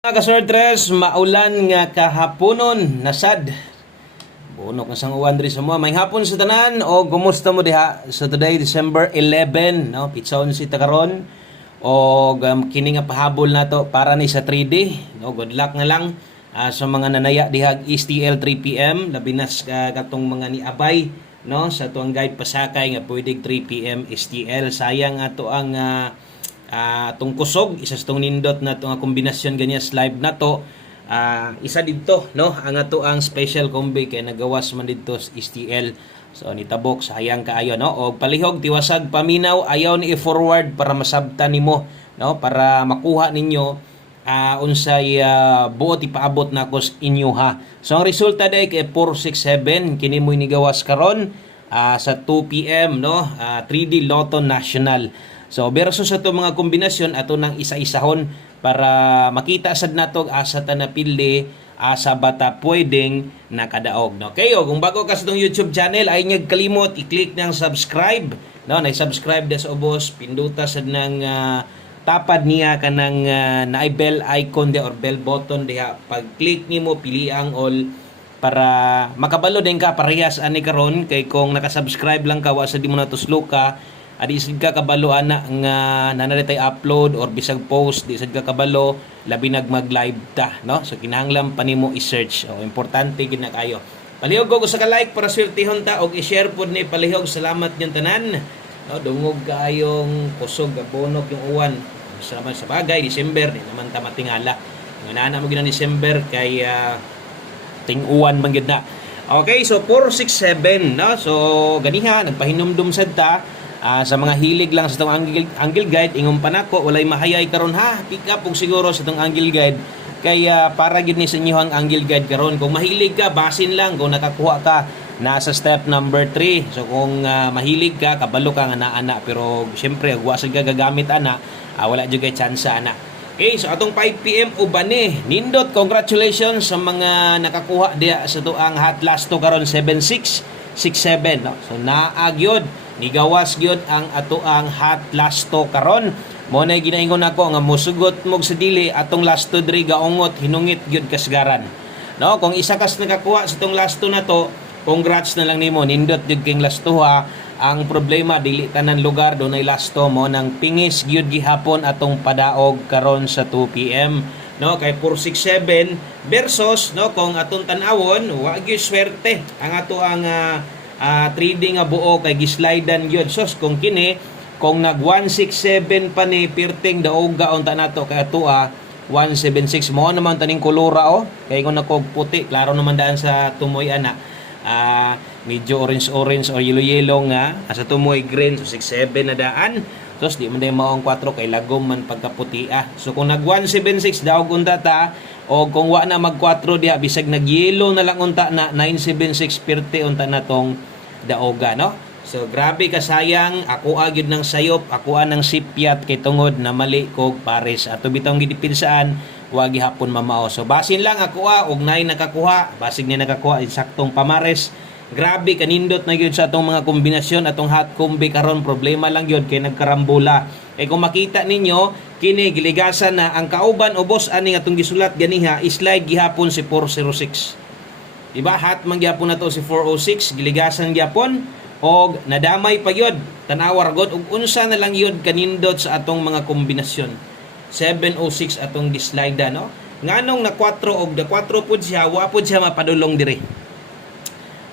Mga kasortres, maulan nga kahaponon nasad. Bunok na sang uwan diri sa mga may hapon sa tanan o gumusta mo diha sa today December 11 no pitson si karon o kini nga pahabol nato para ni sa 3D no good luck nga lang sa mga nanaya diha STL 3 PM labi na katong mga ni Abay no sa tuang guide pasakay nga pwede 3 PM STL sayang ato ang atong kusog isa sa tong nindot na itong kombinasyon ganyas live na to isa dito no ang ato ang special combi kay nagawas man dito sa STL so nitabok sayang kaayo no og palihog tiwasag paminaw ayaw ni i-forward para masabtan nimo no para makuha ninyo unsay buot ipaabot na sa inyo ha so ang resulta day kay 467 kini mo nigawas karon sa 2 PM no 3D Lotto National. So versus sa to mga kombinasyon ato nang isa-isahon para makita sad nato asa ta napili asa bata pwedeng nakadaog no. Okay, kung bago ka sa tong YouTube channel ay nyag kalimot i-click nang subscribe no, na-subscribe sa ubos pinduta sad nang tapad niya kanang naay bell icon or bell button diha pag-click nimo pili ang all para makabalo din ka parehas ani karon kay kung naka-subscribe lang ka wa sa di mo natuslo ka adi isig ka kabalo ana nga nanalitay upload or bisag post di isig ka kabalo labi mag-live ta no so kinahanglan pa nimo i-search o importante gid na kayo palihog og usa ka like para swertehon ta og i-share pud ni palihog salamat yung tanan no dungog kaayong kusog bonok yung uwan salamat sa bagay December di naman ta matingala nga mo gina December kay ting-uwan man gid na okay so 467 no so ganiha nagpahinumdum sad ta sa mga hilig lang sa itong angle guide ingon pa nako walay mahayay karon ha pick up og siguro sa itong angle guide kaya para gid ni sa inyo ang angle guide karon kung mahilig ka basin lang kung nakakuha ka nasa step number 3 so kung mahilig ka kabalo ka nga ana pero syempre wa sad ka gagamit ana wala jud kay chance ana okay so atong 5 PM uban ni nindot congratulations sa mga nakakuha diha sa tuang hot last to karon 7667 no so naagyod nigawas gyud ang ato ang hot lasto karon mo na ginaingon nako nga mosugot mog sa dili atong lasto diri gaungot hinungit gyud kasgaran no kung isa kas nakakuha sa tong lasto na to congrats na lang nimo nindot gyud king lasto ha ang problema dili tanan lugar dunay lasto mo nang pingis gyud gihapon atong padaog karon sa 2 PM no kay 467 versus no kung atong tan-awon wa gyud swerte ang ato ang 3D nga buo kay gislidean gyud sos kung kini kung nag 167 pa ni pirting daog gaon ta nato kay ato 176 mo naman taning kolora kay kung nakog puti klaro naman daan sa tumoy ana medyo orange or yellow nga sa tumoy green so 67 na daan sos di man day maong 4 kay lagom man pagkaputi so kung nag 176 daog unta ta o kung wa na mag 4 diha bisag nag yellow na lang unta na 976 pirte unta na tong daoga no so grabe ka sayang ako agyud ng sayop ako ng sipyat kay tungod na mali kog pares ato bitong gidipinsaan wa gihapon mamao so basin lang ako og nay nakakuha basig ni nakakuha insaktong pamares grabe kanindot na gyud sa atong mga kombinasyon atong hot combi karon problema lang gyud kay nagkarambola kay kung makita ninyo kini giligasan na ang kauban ubos ani atong gisulat ganiha slide gihapon si 406 diba hot man gyapon na to si 406 giligasan gyapon og nadamay pa gyud tanawar god ug unsa na lang gyud kanindot sa atong mga kombinasyon 706 atong gislida no nganong na 4 og da 4 pud siya wa pud siya mapadulong diri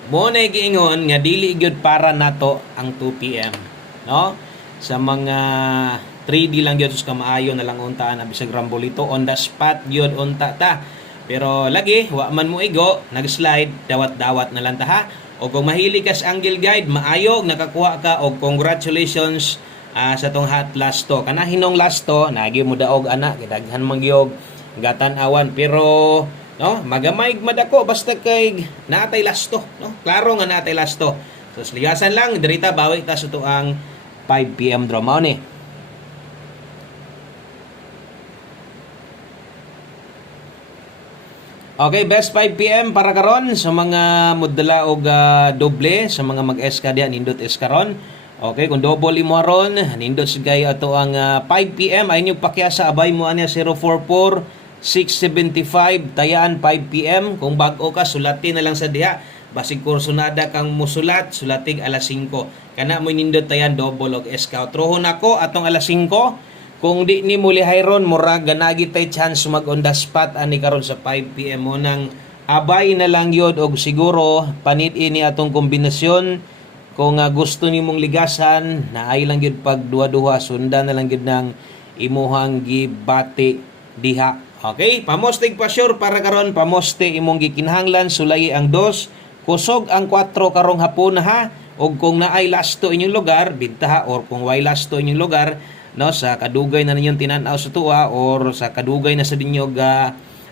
mo na giingon nga dili gyud para nato ang 2 PM no sa mga 3D lang gyud sa maayo na lang unta na bisag rambolito on the spot gyud unta ta pero lagi wa man mo igo nag-slide dawat-dawat na lang ta ha o kung mahilig ka sa angle guide maayog nakakuha ka og congratulations sa tong hot lasto kana hinong lasto nagi mo daog ana gidaghan man gyud gatan-awan pero no magamay madako basta kay naatay lasto no klaro nga naatay lasto so ligasan lang dirita bawi ta sa tuang 5 PM draw mao ni okay, best 5 PM para karon sa mga mudala og doble sa mga mag-eska diha nindot eskaron. Okay, kung double imo ron nindot sigay ato ang 5 PM ay inyo pakyasa abay mo anya 044 6:75 tayaan 5 PM. Kung bag-o ka sulati na lang sa diha. Basig kursunada kang musulat, sulatig alas 5. Kana mo nindot tayan double og scout. Trohon ako atong alas 5. Kung di ni muli hayron murag ganagi tay chance mag on the spot ani karon sa 5 PM mo nang abay na lang yod og siguro panit ini atong kombinasyon. Kung gusto nimong ligasan na ay lang yun pag duha-duha sundan na lang yun ng imuhang gibati diha. Okay, pamostig pa sure para karon pamoste imong gikinahanglan sulay ang 2, kusog ang 4 karong hapon ha. Og kung naay lasto inyong lugar bintaha or kung way lasto inyong lugar no sa kadugay na ninyong tinan-aw sa tuwa or sa kadugay na sa dinyo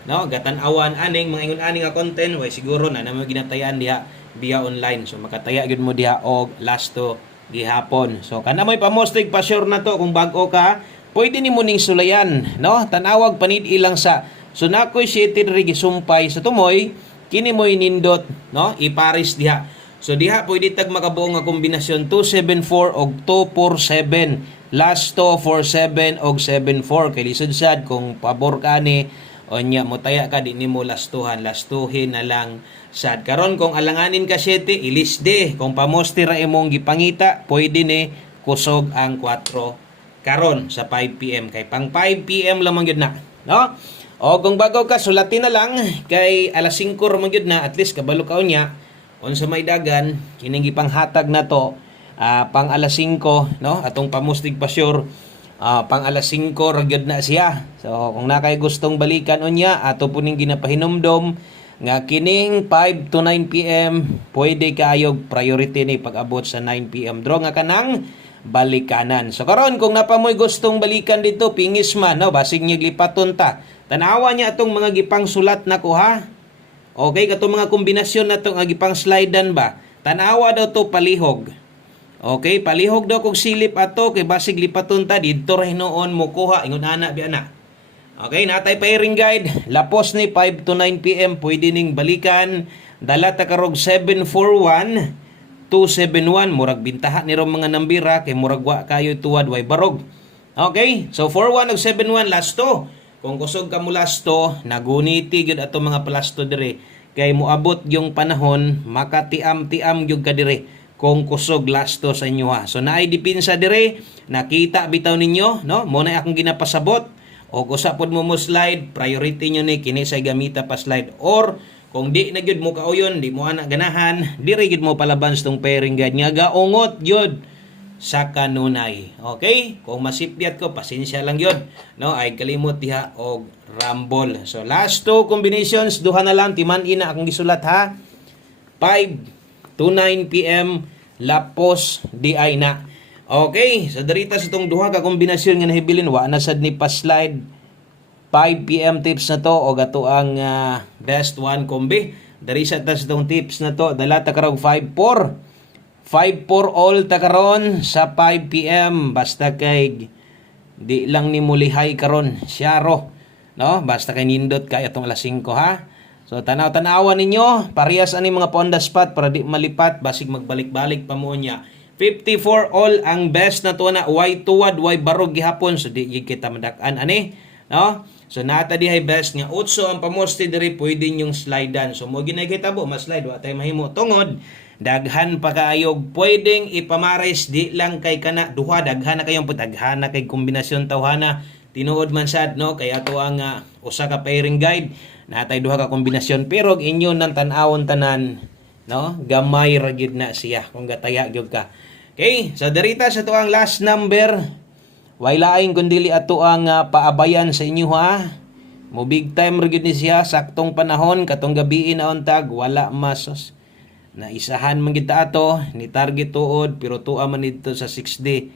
no gatan-awan aning mga ingon aning nga content way siguro na namo ginatayan diha via online. So makataya gyud mo diha og lasto gihapon. So kana may pamostig pa sure na to kung bag-o ka, pwede nimo ning sulayan, no? Tanawag panid ilang sa Sunakoy City diri gisumpay sa tumoy, kini moy nindot, no? Iparis diha. So diha pwede tag makabuo nga kombinasyon 274 og 247. Lasto 47 og 74 kay lisod sad kung pabor ka ni onya mo taya ka di nimo lastuhin na lang sad. Karon kung alanganin ka 7 ilisde kung pamoste ra imong gipangita pwede ni kusog ang 4 karon sa 5 PM kay pang 5 PM lamang gyud na, no? O kung bago ka sulatin na lang kay alas 5 ra man gyud na at least kabalo ka unya unsa may dagan kining gipanghatag na to pang alas 5, no? Atong pamustig pa sure pang alas 5 ragyod na siya. So kung nakay gustong balikan unya ato po ning ginapahinumdom nga kining 5 to 9 PM pwede kayog priority ni pag-abot sa 9 PM draw nga kanang balikanan. So karon kung napamoy gustong balikan dito pingis man no basig niya lipaton ta. Tanawa niya atong mga gipang sulat nako ha. Okay katong mga kombinasyon nato nga gipang slidean ba. Tanawa daw to palihog. Okay, palihog daw kog silip ato kay basig lipaton ta didto ra hinoon mo kuha ingon ana bi ana. Okay, natay pairing guide. Lapos ni 5 to 9 PM pwede ning balikan. Dala ta karog 741 271 murag bintaha ni ro mga nambira kay murag wa kayo tuwad way barog. Okay, so 41 ug 71 lasto. Kung kusog ka mo lasto, naguniti gyud ato mga plasto dire kay moabot yung panahon makatiam-tiam gyud ka dire kung kusog lasto sa inyo ha. So naay dipinsa dire, nakita bitaw ninyo, no? Mo na akong ginapasabot o usapod mo slide, priority nyo ni kini sa gamita pa slide or kung di na gyud mo kauyon, di mo ana ganahan, dire gyud mo palaban tong pairing guide nga gaungot gyud sa kanunay. Okay? Kung masipyat ko, pasensya lang gyud, no? Ay kalimot diha og rumble. So last two combinations, duha na lang timan ina akong gisulat ha. 5 to 9 PM lapos di ay na. Okay, so darita sa itong duha ka kombinasyon nga nahibilin wa na sad ni pa-slide 5 PM tips na to o gato ang best one kombi. Dari sa tas itong tips na to dala ta karog 5-4 all ta karon sa 5 PM basta kay di lang ni mulihay karon syaro, no? Basta kay nindot kay atong alas 5 ha. So tanaw-tanawan ninyo, parehas ani mga on the spot para di malipat basig magbalik-balik pa mo niya. 54 all ang best na to na way tuwad way barog gihapon so di kita madak-an ani, no? So nata di hay best nga utso ang pamoste diri pwede yung slidean. So mo ginagitabo mas slide wa tay mahimo tungod daghan pa kaayog pwedeng ipamares di lang kay kana duha daghan na kayong daghan na kay kombinasyon tawhana tinuod man sad, no? Kay ato ang usa ka pairing guide natay duha ka kombinasyon pero inyo nang tan-awon tanan, no? Gamay ra gyud na siya kung gataya gyud ka. Okay, so darita sa to ang last number. Way laing kundili ato ang paabayan sa inyo ha. Mo big time ra gyud ni siya saktong panahon katong gabi na untag wala masos. Na isahan man kita ato ni target tuod pero tuwa man dito sa 6D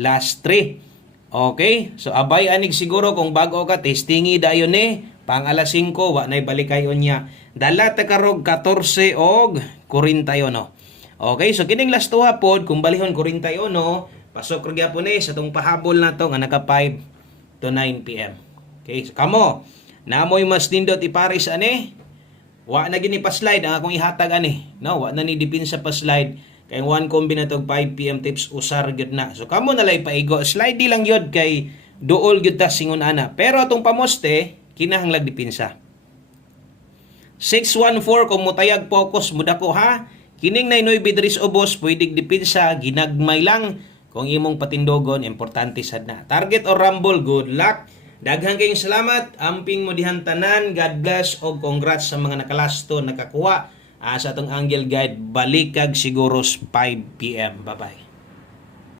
last 3. Okay, so abay anig siguro kung bago ka testingi dayon ni pang alas 5 wa nay balikayon niya. Dala ta karog 14 og 41. Okay, so kining last tuha pod kung balihon 41 pasok ra gyapon ni sa tong pahabol na to nga naka 5 to 9 PM. Okay, so kamo namoy mas nindot iparis ani. Wa na gini pa slide ang akong ihatag ani. No, wa na ni dipinsa pa slide. Kay one combi na tog 5 PM tips usar gyud na. So kamo na lay paigo slide di lang gyud kay duol gyud ta singon ana. Pero atong pamoste kinahanglag dipinsa. 614 kung mutayag focus muda ko ha. Kining na inoy bidris ubos pwedeng dipinsa ginagmay lang kung imong patindogon importante sad na. Target or rumble, good luck. Daghang kayong salamat. Amping mo dihan tanan. God bless o congrats sa mga nakalasto nakakuha sa atong Angel Guide. Balikag siguro 5 PM. Bye-bye.